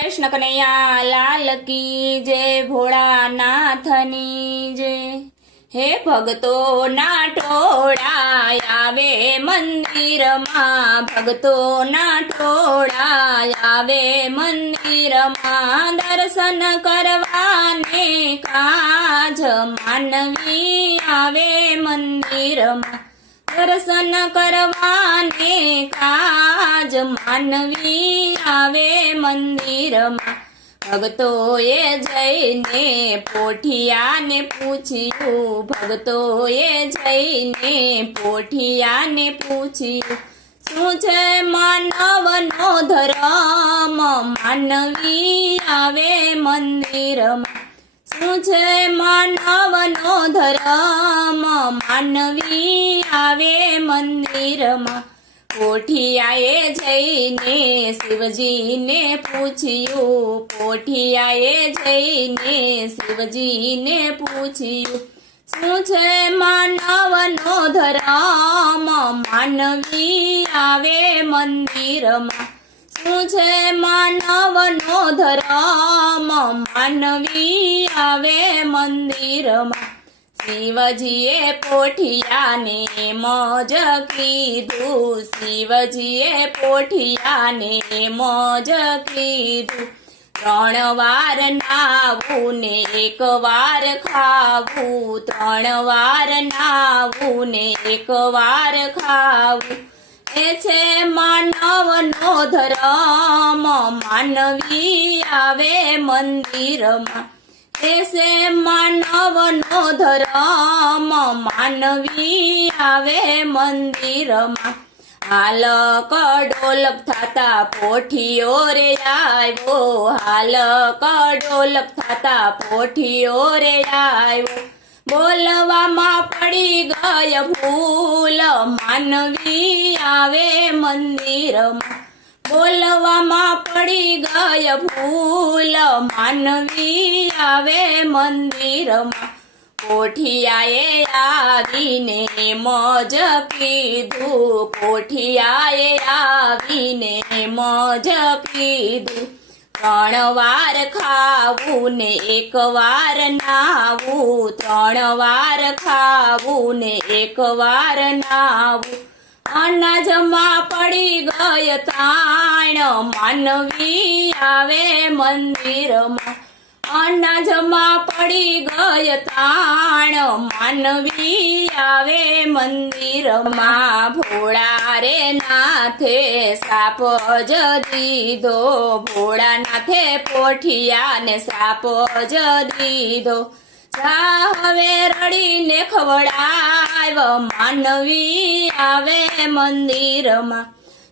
कृष्ण कन्हैया लाल की जय, भोळानाथनी जय। हे भगतो ना टोळा आवे मंदिर मां, भगतो ना टोळा आवे मंदिर मां, दर्शन करवाने काज मानवी आवे मंदिर मां, दर्शन करवाने काज मानवी आवे मंदिर मां। भगतोए जईने पोठियाने पूछ्યું, भगतोए जईने पोठियाने पूछ्યું, શું છે માનવનો ધર્મ માનવી આવે મંદિરમાં, શું છે માનવનો ધર્મ માનવી આવે મંદિરમાં। પોઠિયાએ જઈને શિવજીને પૂછ્યું, પોઠિયાએ જઈને શિવજીને પૂછ્યું, શું છે માનવનો ધર્મ માનવી આવે મંદિરમાં, શું છે માનવનો ધર્મ માનવી આવે મંદિરમાં। શિવજીએ પોઠિયાને મોજ કીધું, શિવજીએ પોઠિયાને મોજ કીધું, 3 વાર નાવું ને 1 વાર ખાવું, 3 વાર નાવું ને 1 વાર ખાવું, એ છે માનવનો ધર્મ માનવી આવે મંદિરમાં, ऐसे मानवनो धर्म मानवी आवे मंदिर मां। हाल कडोलक थाता पोठियो रे आव्यो, हाल कडोलक थाता पोठियो रे आव्यो, बोलवामां पड़ी गय भूल मानवी आवे मंदिर मां, बोलवामां पड़ी गय भूल मानवी आवे मंदिरमा। पोठियाए आवीने मोज कीधुं, पोठियाए आवीने मोज कीधुं, 3 વાર ખાવું ને 1 વાર નાવું, 3 વાર ખાવું ને 1 વાર નાવું, અનાજમાં પડી ગય તાણ માનવી આવે મંદિરમાં, અનાજમાં પડી ગય તાણ માનવી આવે મંદિરમાં। ભોળા રે નાથે સાપ જ દીધો, ભોળાનાથે પોઠિયાને સાપ જ દીધો, જા હવે રડીને ખવડાવ માનવી આવે મંદિરમાં,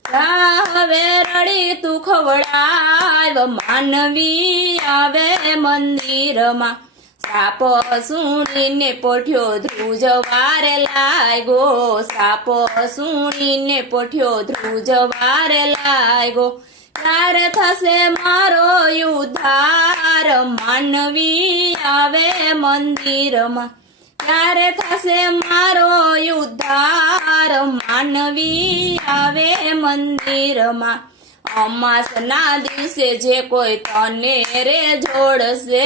જા હવે રડી તું ખવડાવ માનવી આવે મંદિરમાં। સાપ સુણીને પોઠ્યો ધ્રુજવાર લાગ્યો, સાપ સુણીને પોઠ્યો ધ્રુજવાર લાગ્યો, ત્યારે થશે મારો ઉદ્ધાર માનવી આવે મંદિરમાં, ત્યારે થશે મારો ઉદ્ધાર માનવી આવે મંદિરમાં। અમાસના દિવસે જે કોઈ તને રે જોડશે,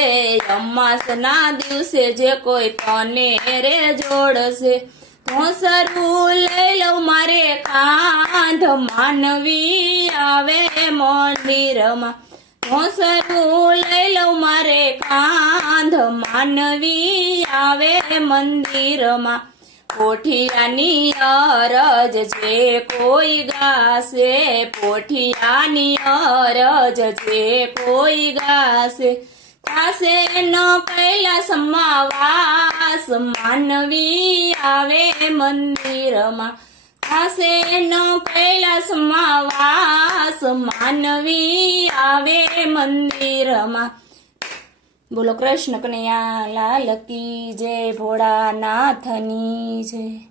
અમાસના દિવસે જે કોઈ તને રે જોડશે, ધોસરું લઈ લઉં મારે કાંધ માનવી આવે મંદિરમાં, ધોસરું લઈ લઉં મારે કાંધ માનવી આવે મંદિરમાં। પોઠિયાની અરજ જે કોઈ ગાશે, પોઠિયાની અરજ જે કોઈ ગાશે, થાશે નો કૈલાસમાં વાસ માનવી આવે મંદિરમાં, થાશે નો કૈલાસમાં વાસ માનવી આવે મંદિરમાં। बोलो कृष्ण कन्हैया लाल की जय, भोळानाथनी जय।